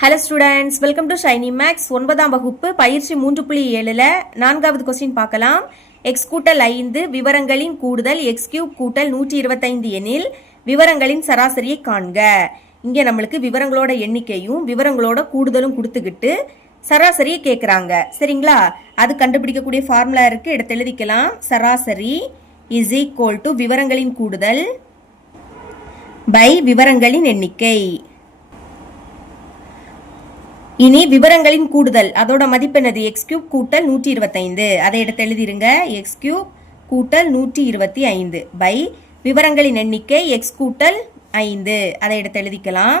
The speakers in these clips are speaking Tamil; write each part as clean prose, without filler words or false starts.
Hello students, welcome to Shiny Max 9ஆம் வகுப்பு பயிற்சி 3.7ல 4வது கொஸ்டின் பார்க்கலாம். x கூட்டல் 5 விவரங்களின் கூடுதல் x கியூப் கூட்டல் 125 எனில் விவரங்களின் சராசரியை காண்க. இங்கே நம்மளுக்கு விவரங்களோட எண்ணிக்கையும் விவரங்களோட கூடுதலும் கொடுத்துக்கிட்டு சராசரியை கேட்குறாங்க. சரிங்களா? அது கண்டுபிடிக்கக்கூடிய ஃபார்முலா இருக்கு, எடுத்து எழுதிக்கலாம். சராசரி இஸ் ஈக்குவல் டு விவரங்களின் கூடுதல் பை விவரங்களின் எண்ணிக்கை. இனி விவரங்களின் கூடுதல் அதோட மதிப்பு என்னது? எக்ஸ் கியூப் கூட்டல் 125. அதை எடுத்து எழுதிருங்க. எக்ஸ் கியூப் கூட்டல் 125 பை விவரங்களின் எண்ணிக்கை எக்ஸ் கூட்டல் 5. அதை எடுத்து எழுதிக்கலாம்.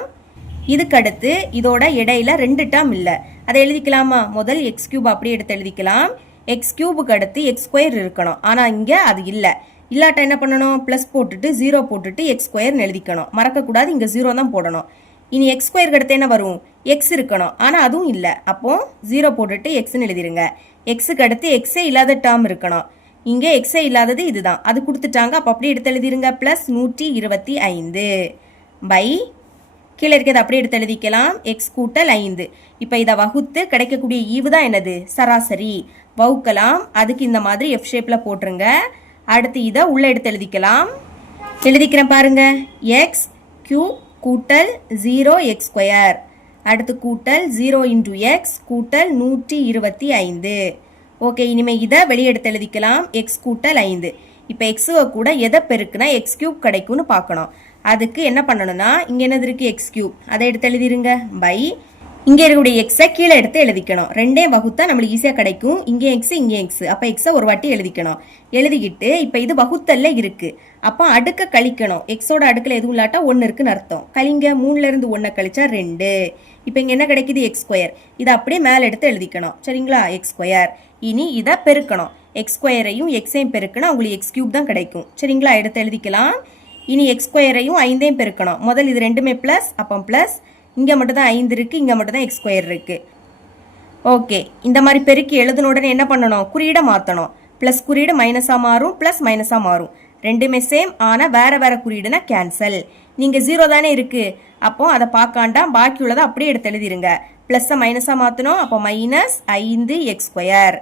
இதுக்கடுத்து இதோட இடையில 2 டேர்ம் இல்லை, அதை எழுதிக்கலாமா? முதல் எக்ஸ் கியூப் அப்படியே எடுத்து எழுதிக்கலாம். எக்ஸ் கியூபுக்கு அடுத்து எக்ஸ் ஸ்கொயர் இருக்கணும், ஆனால் இங்கே அது இல்லை. இல்லாட்ட என்ன பண்ணணும்? ப்ளஸ் போட்டுட்டு 0 போட்டுட்டு எக்ஸ் ஸ்கொயர்னு எழுதிக்கணும். மறக்கக்கூடாது, இங்கே 0 தான் போடணும். இனி எக்ஸ் ஸ்கொயருக்கு அடுத்து என்ன வரும்? எக்ஸ் இருக்கணும், ஆனால் அதுவும் இல்லை. அப்போ 0 போட்டுட்டு எக்ஸ்ன்னு எழுதிருங்க. எக்ஸுக்கு அடுத்து எக்ஸே இல்லாத டேர்ம் இருக்கணும். இங்கே எக்ஸே இல்லாதது இதுதான், அது கொடுத்துட்டாங்க. அப்போ அப்படியே எடுத்து எழுதிருங்க. ப்ளஸ் 125 பை கீழே இருக்கிறது அப்படியே எடுத்து எழுதிக்கலாம். எக்ஸ் கூட்டல் 5. இப்போ இதை வகுத்து கிடைக்கக்கூடிய ஈவு தான் என்னது? சராசரி. வகுக்கலாம். அதுக்கு இந்த மாதிரி எஃப் ஷேப்பில் போட்டுருங்க. அடுத்து இதை உள்ளே எடுத்து எழுதிக்கலாம். எழுதிக்கிறேன் பாருங்க. எக்ஸ் கியூப் கூட்டல் 0 எக்ஸ் ஸ்கொயர், அடுத்து கூட்டல் 0 இன்டூ எக்ஸ் கூட்டல் 125. ஓகே, இனிமேல் இதை வெளியே எடுத்து எழுதிக்கலாம். எக்ஸ் கூட்டல் 5. இப்போ எக்ஸுவை கூட எதை பெருக்குனா எக்ஸ் கியூப் கிடைக்கும்னு பார்க்கணும். அதுக்கு என்ன பண்ணணும்னா இங்கே என்னது இருக்குது? X cube. அதை எடுத்து எழுதிருங்க. பை இங்கே இருக்கக்கூடிய எக்ஸை கீழே எடுத்து எழுதிக்கணும். ரெண்டே வகுத்தா நம்மளுக்கு ஈஸியாக கிடைக்கும். இங்கே எக்ஸ் இங்கே எக்ஸ், அப்போ எக்ஸை ஒரு வாட்டி எழுதிக்கணும். எழுதிக்கிட்டு இப்போ இது வகுத்தல்ல இருக்குது, அப்போ அடுக்க கழிக்கணும். எக்ஸோட அடுக்கில் எதுவும் இல்லாட்டா 1 இருக்குன்னு அர்த்தம். கழிங்க. 3லேருந்து 1 கழிச்சா 2. இப்போ இங்கே என்ன கிடைக்குது? X square. இதை அப்படியே மேலே எடுத்து எழுதிக்கணும். சரிங்களா? X square. இனி இதை பெருக்கணும். எக்ஸ் ஸ்கொயரையும் எக்ஸையும் பெருக்கணும், உங்களுக்கு எக்ஸ் கியூப் தான் கிடைக்கும். சரிங்களா? எடுத்து எழுதிக்கலாம். இனி எக்ஸ் ஸ்கொயரையும் 5ஐயும் பெருக்கணும். முதல் இது ரெண்டுமே ப்ளஸ், அப்போ ப்ளஸ். இங்கே மட்டும் தான் 5 இருக்குது, இங்கே மட்டும் தான் எக்ஸ் ஸ்கொயர் இருக்குது. ஓகே, இந்த மாதிரி பெருக்கி எழுதின உடனே என்ன பண்ணணும்? குறியீடை மாற்றணும். ப்ளஸ் குறியீடு மைனஸாக மாறும், ப்ளஸ் மைனஸாக மாறும். ரெண்டுமே சேம், ஆனால் வேறு வேறு குறியீடுனா கேன்சல். நீங்கள் 0 தானே இருக்குது, அப்போ அதை பார்க்காண்டா பாக்கி உள்ளதை அப்படியே எடுத்து எழுதிருங்க. ப்ளஸ்ஸை மைனஸாக மாற்றணும், அப்போ மைனஸ் 5 எக்ஸ் ஸ்கொயர்.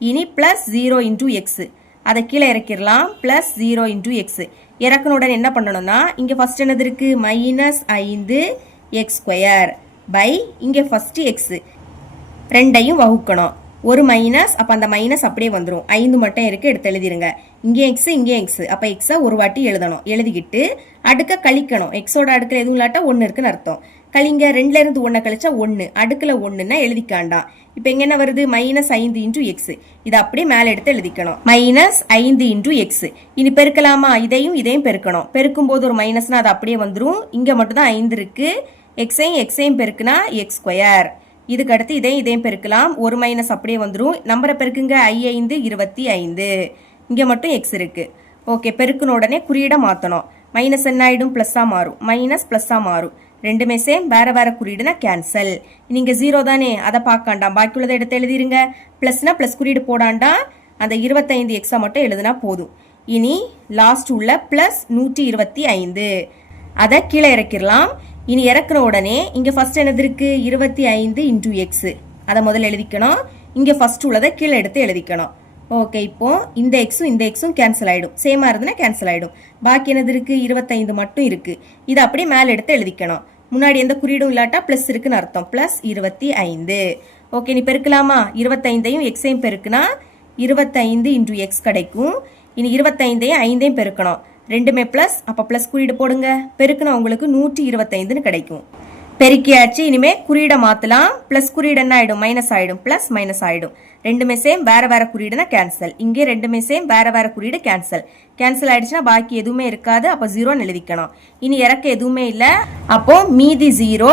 இனி ப்ளஸ் 0 இன்டூ எக்ஸு, அதை கீழே இறக்கிடலாம். ப்ளஸ் 0 இன்டூ எக்ஸு இறக்குன உடனே என்ன பண்ணணும்னா இங்கே ஃபஸ்ட் என்னது இருக்குது? மைனஸ் 5 எக்ஸ் ஸ்கொயர் பை இங்கே ஃபஸ்ட்டு எக்ஸு. ரெண்டையும் வகுக்கணும். ஒரு மைனஸ், அப்போ அந்த மைனஸ் அப்படியே வந்துடும். 5 மட்டும் இருக்குது, எடுத்து எழுதிருங்க. இங்கே எக்ஸு இங்கே எக்ஸு, அப்போ எக்ஸை ஒரு வாட்டி எழுதணும். எழுதிக்கிட்டு அடுக்க கழிக்கணும். எக்ஸோட அடுக்கில் எதுவும் இல்லாட்டா 1 இருக்குன்னு அர்த்தம். கழிங்க. 2லேருந்து 1 கழிச்சா 1, அடுக்கில் 1ன்னா எழுதிக்காண்டாம். இப்போ எங்கே என்ன வருது? Minus 5 into x. இதை அப்படியே மேலே எடுத்து எழுதிக்கணும். Minus 5 into x. இனி பெருக்கலாமா? இதையும் இதையும் பெருக்கணும். பெருக்கும்போது ஒரு மைனஸ்னா அது அப்படியே வந்துடும். இங்கே மட்டும் தான் 5 இருக்குது. எக்ஸையும் பெருக்குனா எக்ஸ் ஸ்கொயர். இதுக்கு அடுத்து இதையும் பெருக்கலாம். ஒரு மைனஸ் அப்படியே வந்துடும். நம்பரை பெருக்குங்க. 5 25. இங்கே மட்டும் எக்ஸ் இருக்குது. ஓகே, பெருக்குன உடனே குறியீடை மாற்றணும். மைனஸ் என்ன ஆகிடும்? ப்ளஸ்ஸாக மாறும். மைனஸ் ப்ளஸ்ஸாக மாறும். ரெண்டுமே சேம், வேறு வேறு குறியீடுனா கேன்சல். நீங்கள் 0 தானே, அதை பார்க்காண்டாம். பாக்கி உள்ளதை எடுத்து எழுதிருங்க. ப்ளஸ்னா ப்ளஸ் குறியீடு போடாண்டா, அந்த 25 எக்ஸை மட்டும் எழுதுனா போதும். இனி லாஸ்ட் உள்ள ப்ளஸ் 125 அதை கீழே இறக்கிடலாம். இனி இறக்குற உடனே இங்கே ஃபர்ஸ்ட் என்னது இருக்குது? 25 இன்டூ எக்ஸு, அதை முதல்ல எழுதிக்கணும். இங்கே ஃபர்ஸ்ட் உள்ளதை கீழே எடுத்து எழுதிக்கணும். ஓகே, இப்போ இந்த எக்ஸும் கேன்சல் ஆகிடும். சேமாக இருந்துன்னா கேன்சல் ஆகிடும். பாக்கி என்னது இருக்குது? 25 மட்டும் இருக்குது. இதை அப்படியே மேலே எடுத்து எழுதிக்கணும். முன்னாடி எந்த குறியீடும் இல்லாட்டா ப்ளஸ் இருக்குன்னு அர்த்தம். ப்ளஸ் 25. ஓகே, நீ பெருக்கலாமா? 25ஐயும் எக்ஸையும் பெருக்குனா 25 இன்டூ எக்ஸ் கிடைக்கும். இனி 25ஐயும் 5ஐயும் பெருக்கணும். ரெண்டுமே ப்ளஸ், அப்போ ப்ளஸ் குறியீடு போடுங்க. பெருக்குனா உங்களுக்கு 125ன்னு கிடைக்கும். பெருக்கியாச்சு. இனிமேல் குறியீடை மாற்றலாம். ப்ளஸ் குறியீடு என்ன ஆகிடும்? மைனஸ் ஆகிடும். ப்ளஸ் மைனஸ் ஆகிடும். ரெண்டுமே சேம், வேறு வேறு குறியீடுனா கேன்சல். இங்கே ரெண்டுமே சேம், வேறு வேறு குறியீடு கேன்சல். கேன்சல் ஆகிடுச்சுன்னா பாக்கி எதுவுமே இருக்காது, அப்போ 0ன்னு எழுதிக்கணும். இனி இறக்க எதுவுமே இல்லை, அப்போ மீதி 0.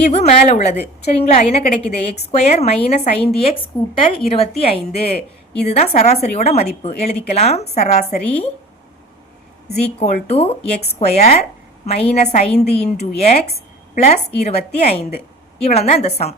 ஈவு மேலே உள்ளது. சரிங்களா? என்ன கிடைக்குது? எக்ஸ் ஸ்கொயர் மைனஸ் 5x கூட்டல் 25. இதுதான் சராசரியோட மதிப்பு. எழுதிக்கலாம். சராசரி is equal to x square minus 5 into x plus 25. இவ்வளவு தான் இந்த சம்.